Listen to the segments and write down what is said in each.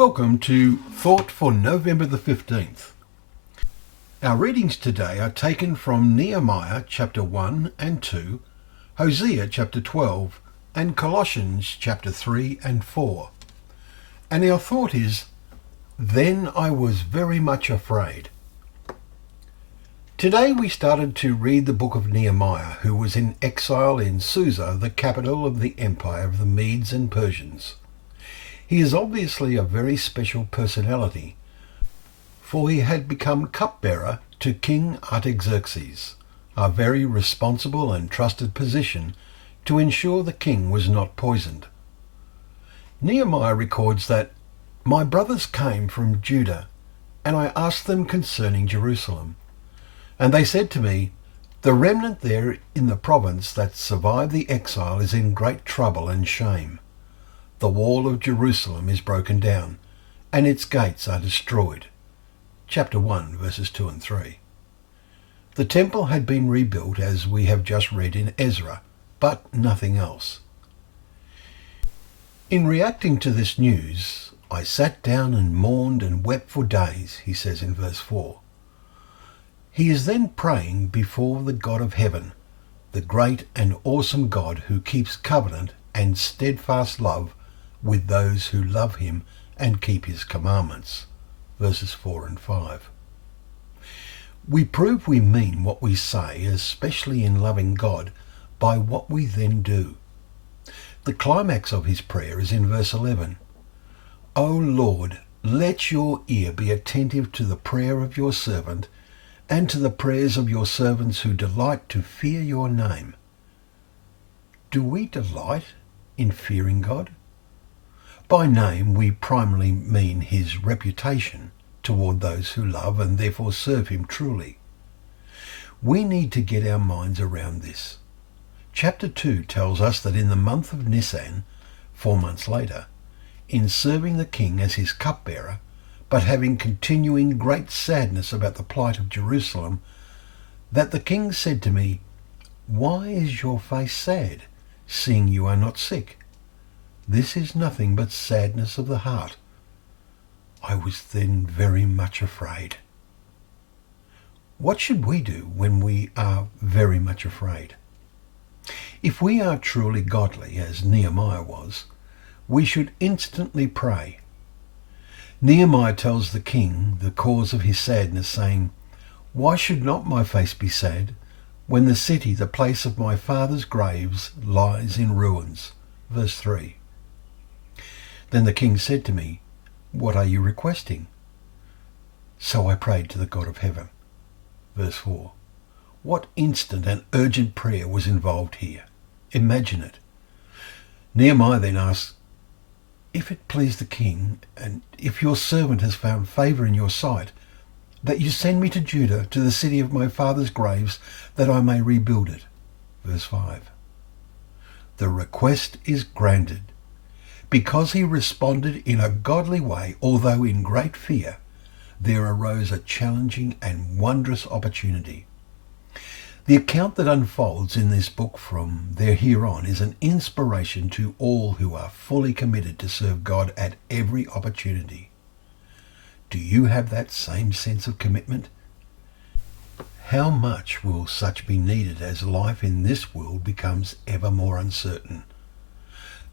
Welcome to Thought for November the 15th. Our readings today are taken from Nehemiah chapter 1 and 2, Hosea chapter 12, and Colossians chapter 3 and 4. And our thought is, Then I was very much afraid. Today we started to read the book of Nehemiah, who was in exile in Susa, the capital of the empire of the Medes and Persians. He is obviously a very special personality, for he had become cupbearer to King Artaxerxes, a very responsible and trusted position to ensure the king was not poisoned. Nehemiah records that, "My brothers came from Judah, and I asked them concerning Jerusalem. And they said to me, The remnant there in the province that survived the exile is in great trouble and shame. The wall of Jerusalem is broken down, and its gates are destroyed." Chapter 1, verses 2 and 3. The temple had been rebuilt, as we have just read in Ezra, but nothing else. In reacting to this news, I sat down and mourned and wept for days, he says in verse 4. He is then praying before the God of heaven, the great and awesome God who keeps covenant and steadfast love with those who love him and keep his commandments. Verses 4 and 5. We prove we mean what we say, especially in loving God, by what we then do. The climax of his prayer is in verse 11. O Lord, let your ear be attentive to the prayer of your servant and to the prayers of your servants who delight to fear your name. Do we delight in fearing God? By name, we primarily mean his reputation toward those who love and therefore serve him truly. We need to get our minds around this. Chapter 2 tells us that in the month of Nisan, 4 months later, in serving the king as his cupbearer, but having continuing great sadness about the plight of Jerusalem, that the king said to me, Why is your face sad, seeing you are not sick? This is nothing but sadness of the heart. I was then very much afraid. What should we do when we are very much afraid? If we are truly godly, as Nehemiah was, we should instantly pray. Nehemiah tells the king the cause of his sadness, saying, Why should not my face be sad, when the city, the place of my father's graves, lies in ruins? Verse 3. Then the king said to me, What are you requesting? So I prayed to the God of heaven. Verse 4. What instant and urgent prayer was involved here? Imagine it. Nehemiah then asks, If it please the king, and if your servant has found favour in your sight, that you send me to Judah, to the city of my father's graves, that I may rebuild it. Verse 5. The request is granted. Because he responded in a godly way, although in great fear, there arose a challenging and wondrous opportunity. The account that unfolds in this book from there here on is an inspiration to all who are fully committed to serve God at every opportunity. Do you have that same sense of commitment? How much will such be needed as life in this world becomes ever more uncertain?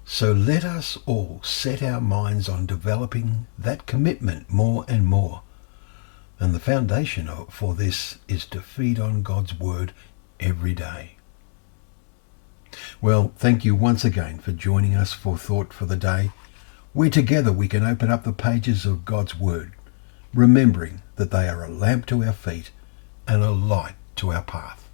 So let us all set our minds on developing that commitment more and more. And the foundation for this is to feed on God's word every day. Well, thank you once again for joining us for Thought for the Day, where together we can open up the pages of God's word, remembering that they are a lamp to our feet and a light to our path.